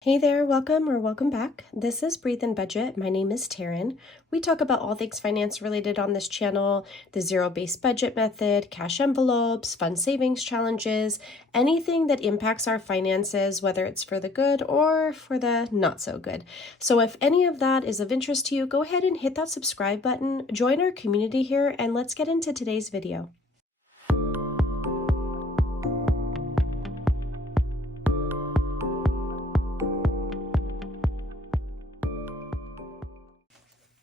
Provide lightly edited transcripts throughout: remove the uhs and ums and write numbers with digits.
Hey there, welcome back. This is Breathe and Budget. My name is Taryn. We talk about all things finance related on this channel, the zero-based budget method, cash envelopes, fun savings challenges, anything that impacts our finances, whether it's for the good or for the not so good. So if any of that is of interest to you, go ahead and hit that subscribe button, join our community here, and let's get into today's video.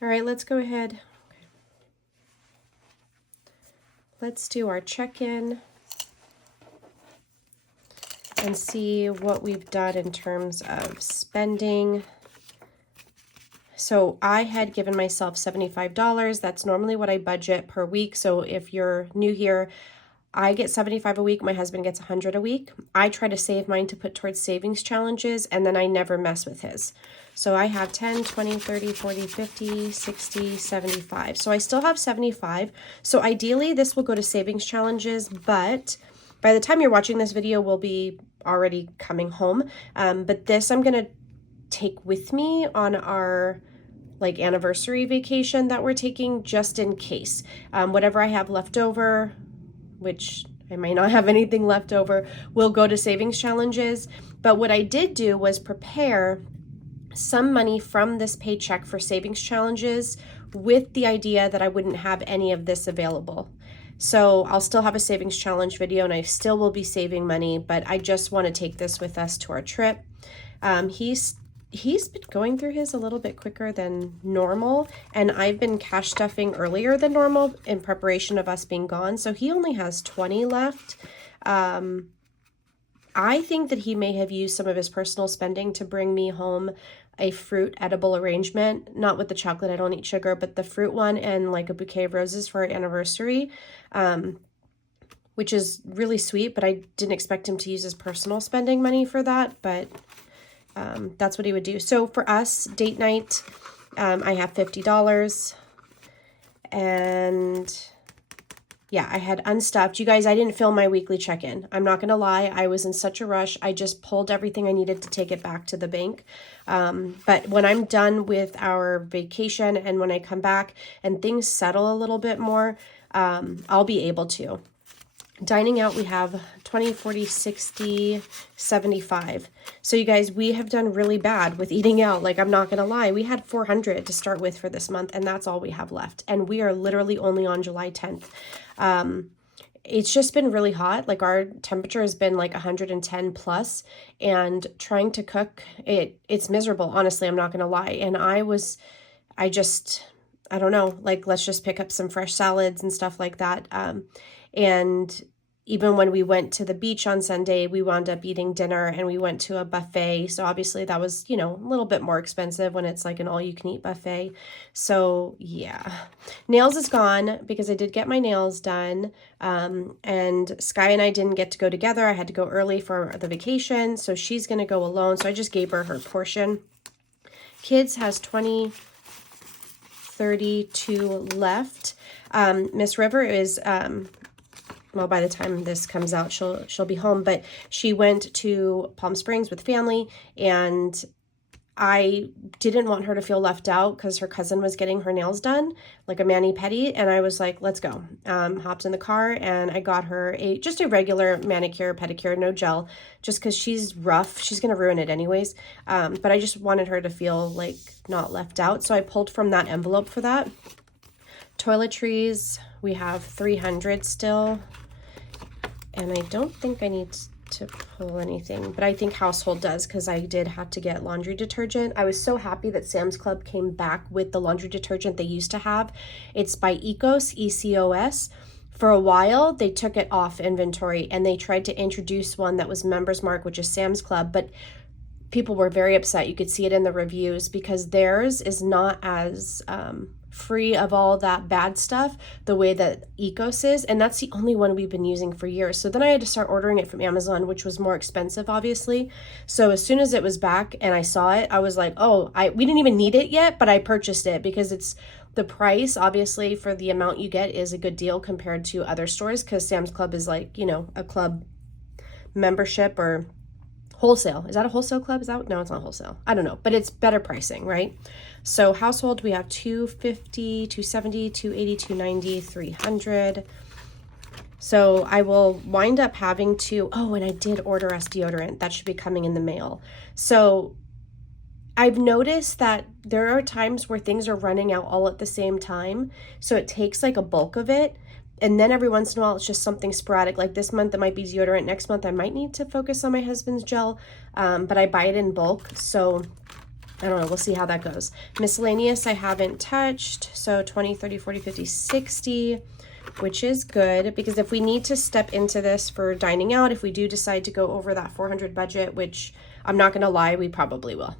All right, let's go ahead. Let's do our check-in and see what we've done in terms of spending. So I had given myself $75. That's normally what I budget per week. So if you're new here, I get $75 a week. My husband gets $100 a week. I try to save mine to put towards savings challenges, and then I never mess with his. So I have 10, 20, 30, 40, 50, 60, 75. So I still have 75. So ideally this will go to savings challenges, but by the time you're watching this video, we'll be already coming home. But this I'm going to take with me on our anniversary vacation that we're taking, just in case. Whatever I have left over, which I might not have anything left over, will go to savings challenges. But what I did do was prepare some money from this paycheck for savings challenges with the idea that I wouldn't have any of this available. So I'll still have a savings challenge video and I still will be saving money, but I just want to take this with us to our trip. He's been going through his a little bit quicker than normal, and I've been cash stuffing earlier than normal in preparation of us being gone. So he only has 20 left. I think that he may have used some of his personal spending to bring me home a fruit edible arrangement, not with the chocolate, I don't eat sugar, but the fruit one, and like a bouquet of roses for our anniversary, which is really sweet, but I didn't expect him to use his personal spending money for that, but that's what he would do. So for us, date night, I have $50, and yeah, I had unstuffed. You guys, I didn't film my weekly check-in. I'm not going to lie. I was in such a rush. I just pulled everything I needed to take it back to the bank. But when I'm done with our vacation and when I come back and things settle a little bit more, I'll be able to. Dining out, we have 20, 40, 60, 75. So you guys, we have done really bad with eating out. Like, I'm not going to lie. We had 400 to start with for this month, and that's all we have left. And we are literally only on July 10th. It's just been really hot. Like, our temperature has been like 110 plus, and trying to cook, it's miserable. Honestly, I'm not going to lie. And I don't know, like, let's just pick up some fresh salads and stuff like that. And even when we went to the beach on Sunday, we wound up eating dinner and we went to a buffet. So obviously that was, a little bit more expensive when it's like an all-you-can-eat buffet. So yeah, nails is gone because I did get my nails done. And Sky and I didn't get to go together. I had to go early for the vacation. So she's going to go alone. So I just gave her portion. Kids has 20, 32 left. Miss River is, well, by the time this comes out, she'll be home, but she went to Palm Springs with family, and I didn't want her to feel left out because her cousin was getting her nails done, like a mani-pedi, and I was like, let's go. Hopped in the car, and I got her just a regular manicure, pedicure, no gel, just because she's rough. She's going to ruin it anyways, but I just wanted her to feel like not left out, so I pulled from that envelope for that. Toiletries, we have 300 still, and I don't think I need to pull anything, but I think household does because I did have to get laundry detergent. I was so happy that Sam's Club came back with the laundry detergent they used to have. It's by Ecos, E-C-O-S. For a while, they took it off inventory, and they tried to introduce one that was Members Mark, which is Sam's Club, but people were very upset. You could see it in the reviews because theirs is not as free of all that bad stuff the way that Ecos is, and that's the only one we've been using for years. So then I had to start ordering it from Amazon, which was more expensive, obviously. So as soon as it was back and I saw it, I was like, oh, we didn't even need it yet, but I purchased it because it's the price, obviously, for the amount you get is a good deal compared to other stores, because Sam's Club is like, a club membership or Wholesale. Is that a wholesale club? No, it's not wholesale. I don't know, but it's better pricing, right? So household, we have 250, 270, 280, 290, 300. So I will wind up having to, oh, and I did order us deodorant. That should be coming in the mail. So I've noticed that there are times where things are running out all at the same time. So it takes like a bulk of it. And then every once in a while, it's just something sporadic. Like this month, it might be deodorant. Next month, I might need to focus on my husband's gel, but I buy it in bulk. So I don't know. We'll see how that goes. Miscellaneous, I haven't touched. So 20, 30, 40, 50, 60, which is good because if we need to step into this for dining out, if we do decide to go over that 400 budget, which I'm not going to lie, we probably will.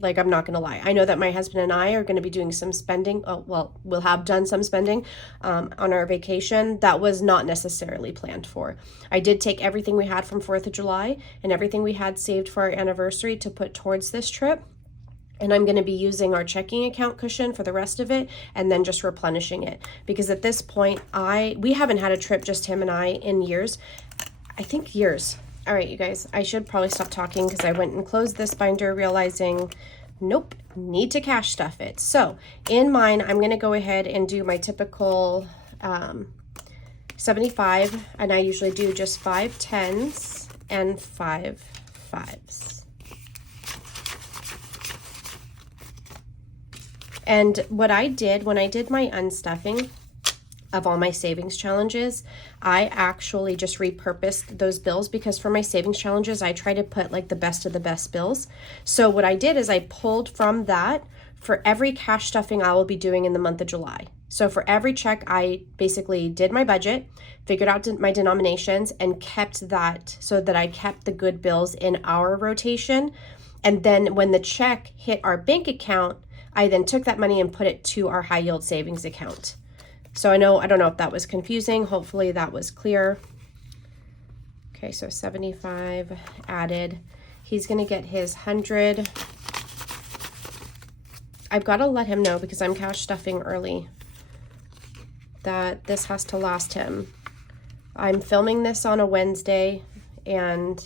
Like, I'm not going to lie. I know that my husband and I are going to be doing some spending. Oh, well, we'll have done some spending on our vacation. That was not necessarily planned for. I did take everything we had from 4th of July and everything we had saved for our anniversary to put towards this trip. And I'm going to be using our checking account cushion for the rest of it and then just replenishing it. Because at this point, we haven't had a trip, just him and I, in years. I think years. All right, you guys, I should probably stop talking because I went and closed this binder realizing, nope, need to cash stuff it. So in mine, I'm going to go ahead and do my typical 75, and I usually do just 5 10s and 5 5s. And what I did when I did my unstuffing of all my savings challenges, I actually just repurposed those bills because for my savings challenges, I try to put like the best of the best bills. So what I did is I pulled from that for every cash stuffing I will be doing in the month of July. So for every check, I basically did my budget, figured out my denominations, and kept that so that I kept the good bills in our rotation. And then when the check hit our bank account, I then took that money and put it to our high yield savings account. So I don't know if that was confusing. Hopefully that was clear. Okay, so 75 added. He's gonna get his 100. I've got to let him know because I'm cash stuffing early that this has to last him. I'm filming this on a Wednesday and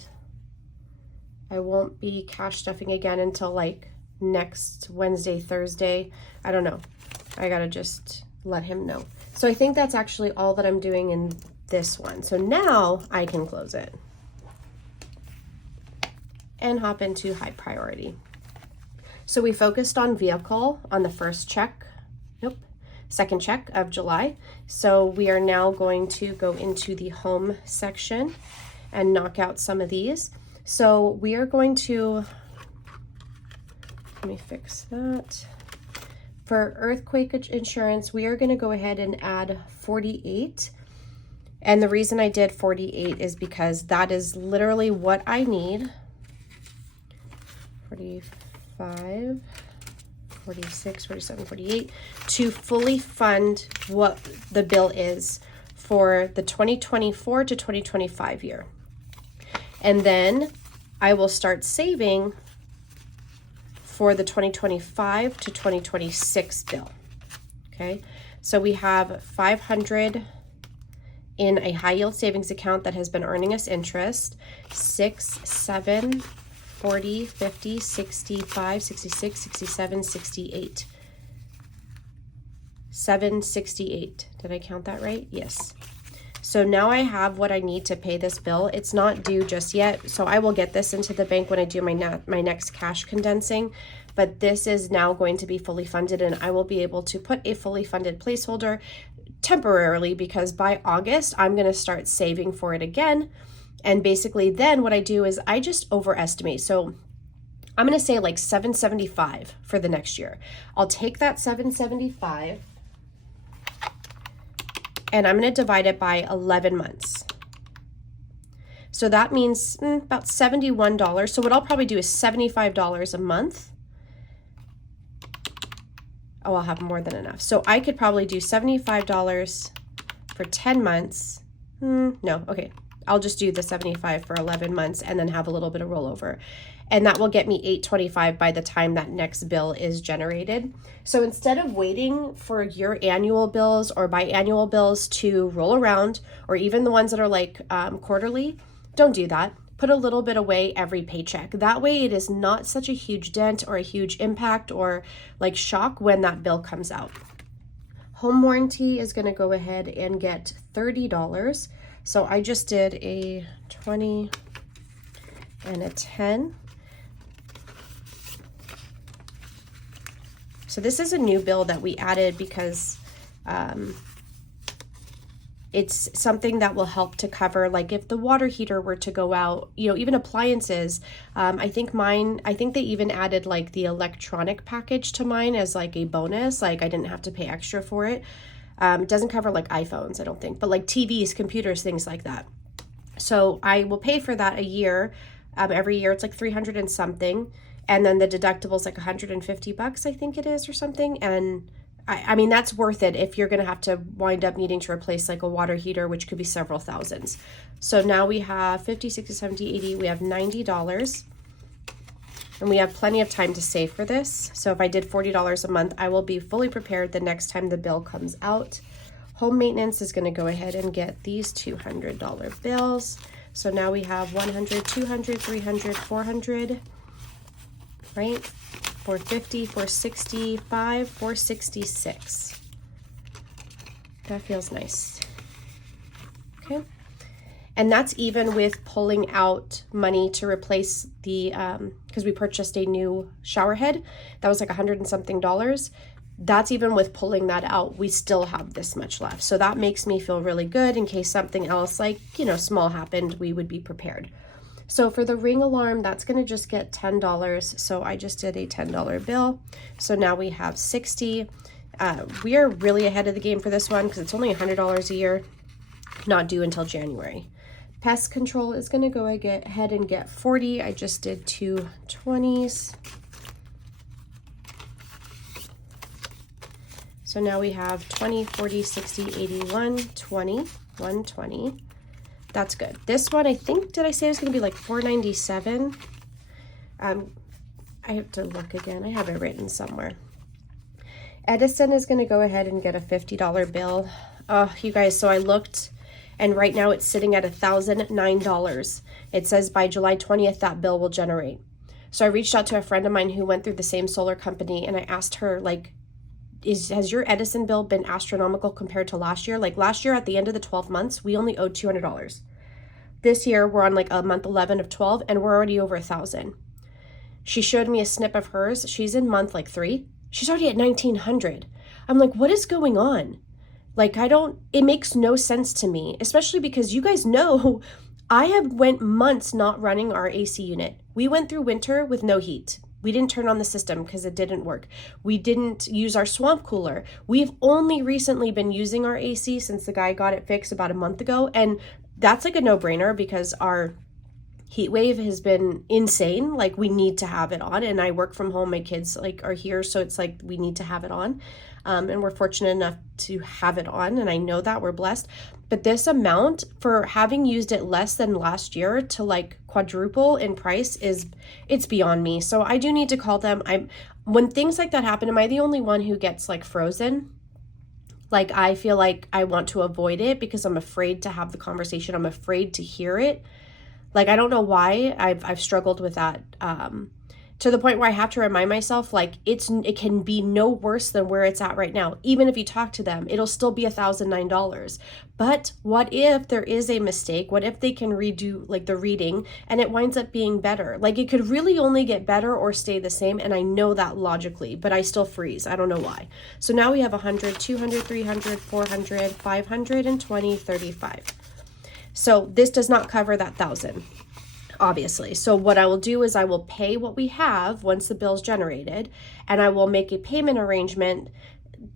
I won't be cash stuffing again until like next Wednesday, Thursday. I don't know. I gotta just let him know. So I think that's actually all that I'm doing in this one. So now I can close it and hop into high priority. So we focused on vehicle on the first check. Second check of July. So we are now going to go into the home section and knock out some of these. So we are going to, let me fix that. For earthquake insurance, we are going to go ahead and add 48. And the reason I did 48 is because that is literally what I need. 45, 46, 47, 48 to fully fund what the bill is for the 2024 to 2025 year. And then I will start saving for the 2025 to 2026 bill. Okay, so we have 500 in a high yield savings account that has been earning us interest. 6, 7, 40, 50, 65, 66, 67, 68. 768. Did I count that right? Yes. So now I have what I need to pay this bill. It's not due just yet, so I will get this into the bank when I do my next cash condensing, but this is now going to be fully funded and I will be able to put a fully funded placeholder temporarily because by August, I'm going to start saving for it again. And basically then what I do is I just overestimate. So I'm going to say like 775 for the next year. I'll take that 775 and I'm going to divide it by 11 months. So that means about $71. So what I'll probably do is $75 a month. Oh, I'll have more than enough. So I could probably do $75 for 10 months. No, okay. I'll just do the 75 for 11 months and then have a little bit of rollover. And that will get me $825 by the time that next bill is generated. So instead of waiting for your annual bills or biannual bills to roll around, or even the ones that are like quarterly, don't do that. put a little bit away every paycheck. That way it is not such a huge dent or a huge impact or like shock when that bill comes out. Home warranty is going to go ahead and get $30. So I just did a 20 and a 10. So this is a new bill that we added because it's something that will help to cover, like if the water heater were to go out, you know, even appliances. I think they even added like the electronic package to mine as like a bonus. Like I didn't have to pay extra for it. It doesn't cover like iPhones, I don't think, but like TVs, computers, things like that. So I will pay for that a year. Every year it's like 300 and something. And then the deductible is like $150, I think it is, or something. And I mean, that's worth it if you're going to have to wind up needing to replace like a water heater, which could be several thousands. So now we have 50, 60, 70, 80, we have $90. And we have plenty of time to save for this. So if I did $40 a month, I will be fully prepared the next time the bill comes out. Home maintenance is going to go ahead and get these $200 bills. So now we have 100, 200, 300, 400, right? 450, 465, 466. That feels nice. Okay. And that's even with pulling out money to replace the, because we purchased a new shower head. That was like $100 and something. That's even with pulling that out, we still have this much left. So that makes me feel really good in case something else like, you know, small happened, we would be prepared. So for the Ring alarm, that's going to just get $10. So I just did a $10 bill. So now we have 60. We are really ahead of the game for this one because it's only $100 a year, not due until January. Pest control is going to go ahead and get 40. I just did two 20s. So now we have 20, 40, 60, 80, 120, 120. That's good. This one, I think, did I say it was going to be like $497? I have to look again. I have it written somewhere. Edison is going to go ahead and get a $50 bill. Oh, you guys, so I looked, and right now it's sitting at $1,009. It says by July 20th, that bill will generate. So I reached out to a friend of mine who went through the same solar company, and I asked her, like, has your Edison bill been astronomical compared to last year? Like last year at the end of the 12 months, we only owed $200. This year we're on like a month 11 of 12 and we're already over $1,000. She showed me a snip of hers. She's in month like 3. She's already at $1,900. I'm like, what is going on? Like, it makes no sense to me, especially because you guys know I have went months not running our AC unit. We went through winter with no heat. We didn't turn on the system because it didn't work. We didn't use our swamp cooler. We've only recently been using our AC since the guy got it fixed about a month ago. And that's like a no-brainer because our heat wave has been insane. Like we need to have it on. And I work from home. My kids like are here. So it's like we need to have it on. And we're fortunate enough to have it on. And I know that we're blessed. But this amount for having used it less than last year to like quadruple in price it's beyond me. So I do need to call them. When things like that happen, am I the only one who gets like frozen? Like I feel like I want to avoid it because I'm afraid to have the conversation. I'm afraid to hear it. Like I don't know why I've struggled with that. To the point where I have to remind myself, like, it can be no worse than where it's at right now. Even if you talk to them, it'll still be $1,009. But what if there is a mistake? What if they can redo, like, the reading and it winds up being better? Like, it could really only get better or stay the same, and I know that logically, but I still freeze. I don't know why. So now we have 100, 200, 300, 400, 520, 35. So this does not cover that 1,000. Obviously. So what I will do is I will pay what we have once the bill's generated, and I will make a payment arrangement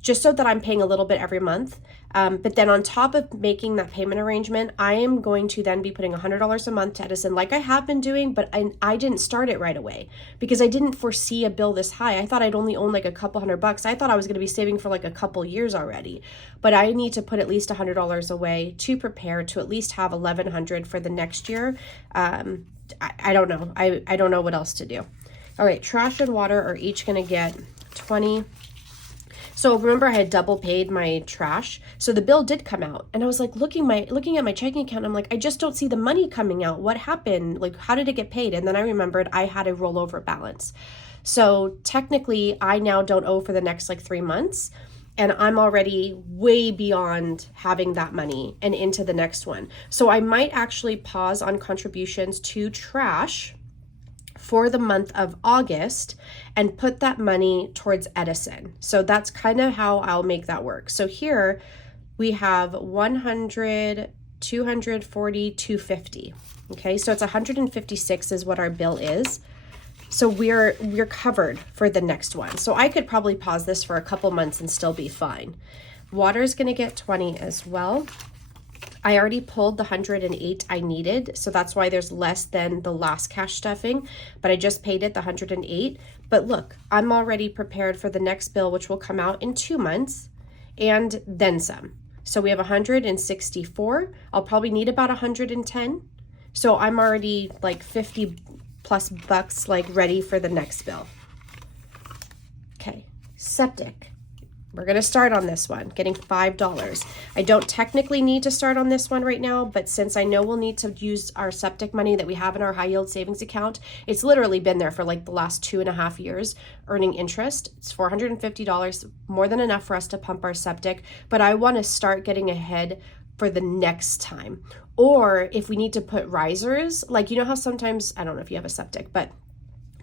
just so that I'm paying a little bit every month. But then on top of making that payment arrangement, I am going to then be putting $100 a month to Edison like I have been doing, but I didn't start it right away because I didn't foresee a bill this high. I thought I'd only own like a couple $100. I thought I was going to be saving for like a couple years already, but I need to put at least $100 away to prepare to at least have $1,100 for the next year. I don't know. I don't know what else to do. All right, trash and water are each going to get 20. So remember I had double paid my trash. So the bill did come out and I was like looking at my checking account. I'm like, I just don't see the money coming out. What happened? Like, how did it get paid? And then I remembered I had a rollover balance. So technically I now don't owe for the next like 3 months. And I'm already way beyond having that money and into the next one. So I might actually pause on contributions to trash for the month of August and put that money towards Edison. So that's kind of how I'll make that work. So here we have 100, 240, 250. Okay, so it's 156 is what our bill is. So we're covered for the next one. So I could probably pause this for a couple months and still be fine. Water's gonna get 20 as well. I already pulled the 108 I needed, so that's why there's less than the last cash stuffing, but I just paid it the 108. But look, I'm already prepared for the next bill, which will come out in 2 months, and then some. So we have 164. I'll probably need about 110. So I'm already like 50 plus bucks like ready for the next bill. Okay, septic. We're going to start on this one, getting $5. I don't technically need to start on this one right now, but since I know we'll need to use our septic money that we have in our high yield savings account, it's literally been there for like the last 2.5 years earning interest. It's $450, more than enough for us to pump our septic, but I want to start getting ahead for the next time. Or if we need to put risers, like, you know how sometimes, I don't know if you have a septic, but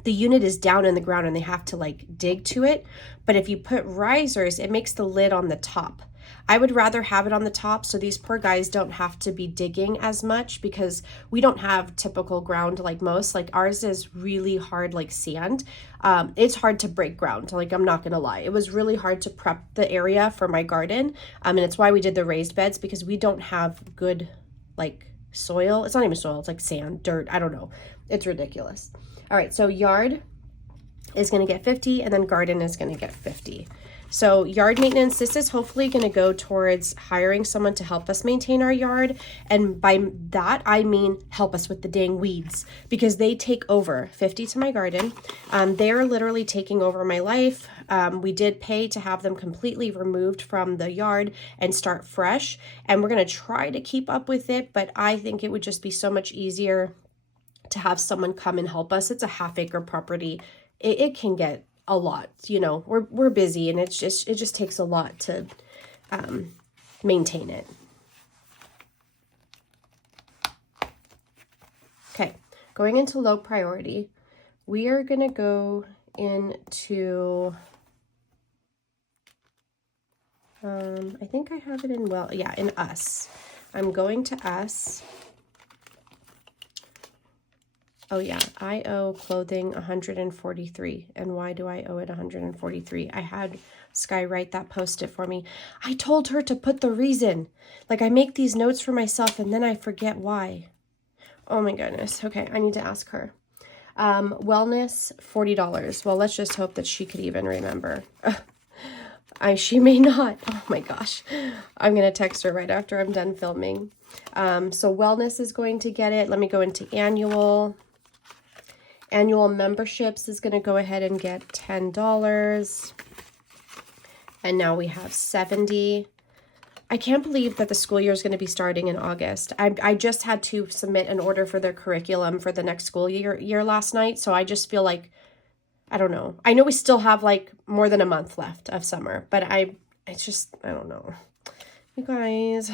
the unit is down in the ground and they have to like dig to it. But if you put risers, it makes the lid on the top. I would rather have it on the top so these poor guys don't have to be digging as much, because we don't have typical ground like most. Like ours is really hard, like sand. It's hard to break ground. Like, I'm not gonna lie. It was really hard to prep the area for my garden. And it's why we did the raised beds, because we don't have good like soil. It's not even soil, it's like sand, dirt, I don't know. It's ridiculous. All right, so yard is going to get 50 and then garden is going to get 50. So yard maintenance, this is hopefully going to go towards hiring someone to help us maintain our yard. And by that, I mean help us with the dang weeds, because they take over 50 to my garden. They're literally taking over my life. We did pay to have them completely removed from the yard and start fresh. And we're going to try to keep up with it, but I think it would just be so much easier to have someone come and help us. It's a half-acre property. It can get a lot, you know, we're busy, and it just takes a lot to maintain it. Okay, going into low priority, we are going to go into, I think I have it in, well, yeah, in us. I'm going to us. Oh yeah, I owe clothing 143. And why do I owe it 143? I had Sky write that post-it for me. I told her to put the reason. Like, I make these notes for myself and then I forget why. Oh my goodness. Okay, I need to ask her. Wellness, $40. Well, let's just hope that she could even remember. She may not. Oh my gosh. I'm going to text her right after I'm done filming. So wellness is going to get it. Let me go into annual. Annual memberships is going to go ahead and get $10. And now we have 70. I can't believe that the school year is going to be starting in August. I just had to submit an order for their curriculum for the next school year last night. So I just feel like, I don't know. I know we still have like more than a month left of summer, but it's just, I don't know. You guys,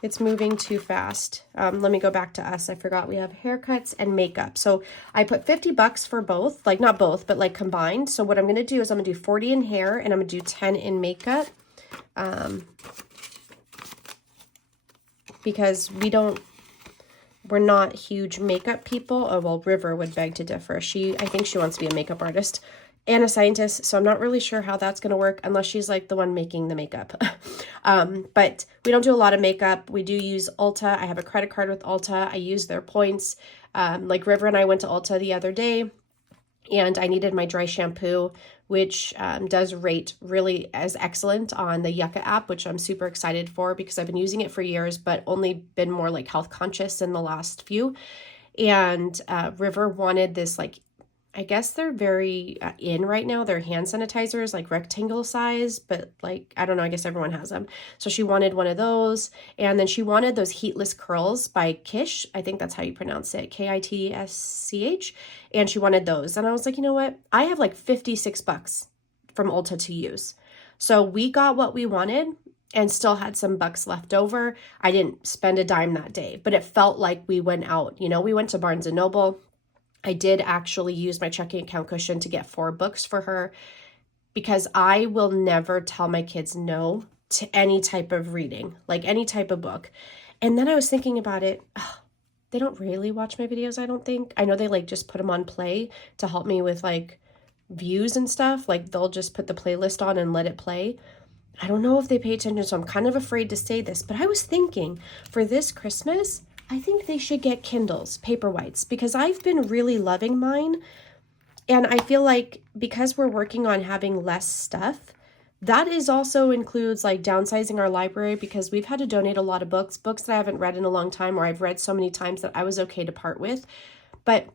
it's moving too fast. Let me go back to us. I forgot we have haircuts and makeup. So I put $50 for both, like not both, but like combined. So what I'm going to do is I'm going to do 40 in hair and I'm going to do 10 in makeup. Because we're not huge makeup people. Oh, well, River would beg to differ. I think she wants to be a makeup artist and a scientist, so I'm not really sure how that's going to work unless she's like the one making the makeup. But we don't do a lot of makeup. We do use Ulta. I have a credit card with Ulta. I use their points. Like River and I went to Ulta the other day, and I needed my dry shampoo, which does rate really as excellent on the Yucca app, which I'm super excited for because I've been using it for years, but only been more like health conscious in the last few. And River wanted this like I guess they're very in right now. They're hand sanitizers, like rectangle size, but like, I don't know, I guess everyone has them. So she wanted one of those. And then she wanted those heatless curls by Kish. I think that's how you pronounce it, Kitsch. And she wanted those. And I was like, you know what? I have like $56 from Ulta to use. So we got what we wanted and still had some bucks left over. I didn't spend a dime that day, but it felt like we went out. You know, we went to Barnes and Noble. I did actually use my checking account cushion to get 4 books for her because I will never tell my kids no to any type of reading, like any type of book. And then I was thinking about it. Oh, they don't really watch my videos, I don't think. I know they like just put them on play to help me with like views and stuff. Like they'll just put the playlist on and let it play. I don't know if they pay attention, so I'm kind of afraid to say this, but I was thinking for this Christmas, I think they should get Kindles, Paperwhites, because I've been really loving mine. And I feel like because we're working on having less stuff, that is also includes like downsizing our library because we've had to donate a lot of books that I haven't read in a long time or I've read so many times that I was okay to part with. But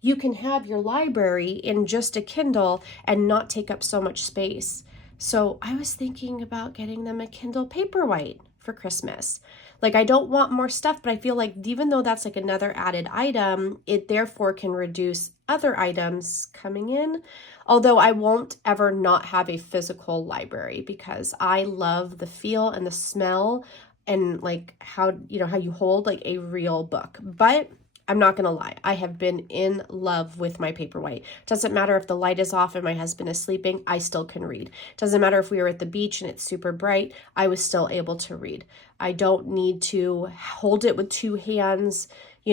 you can have your library in just a Kindle and not take up so much space. So I was thinking about getting them a Kindle Paperwhite for Christmas. Like I don't want more stuff, but I feel like even though that's like another added item, it therefore can reduce other items coming in. Although I won't ever not have a physical library because I love the feel and the smell and like how, you know, how you hold like a real book. But I'm not going to lie. I have been in love with my Paperwhite. Doesn't matter if the light is off and my husband is sleeping, I still can read. Doesn't matter if we were at the beach and it's super bright, I was still able to read. I don't need to hold it with 2 hands. I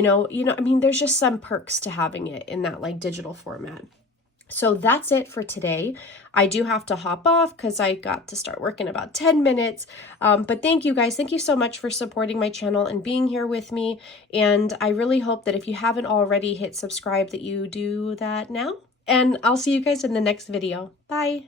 mean, there's just some perks to having it in that like digital format. So that's it for today. I do have to hop off because I got to start work in about 10 minutes. But thank you guys. Thank you so much for supporting my channel and being here with me. And I really hope that if you haven't already hit subscribe that you do that now. And I'll see you guys in the next video. Bye.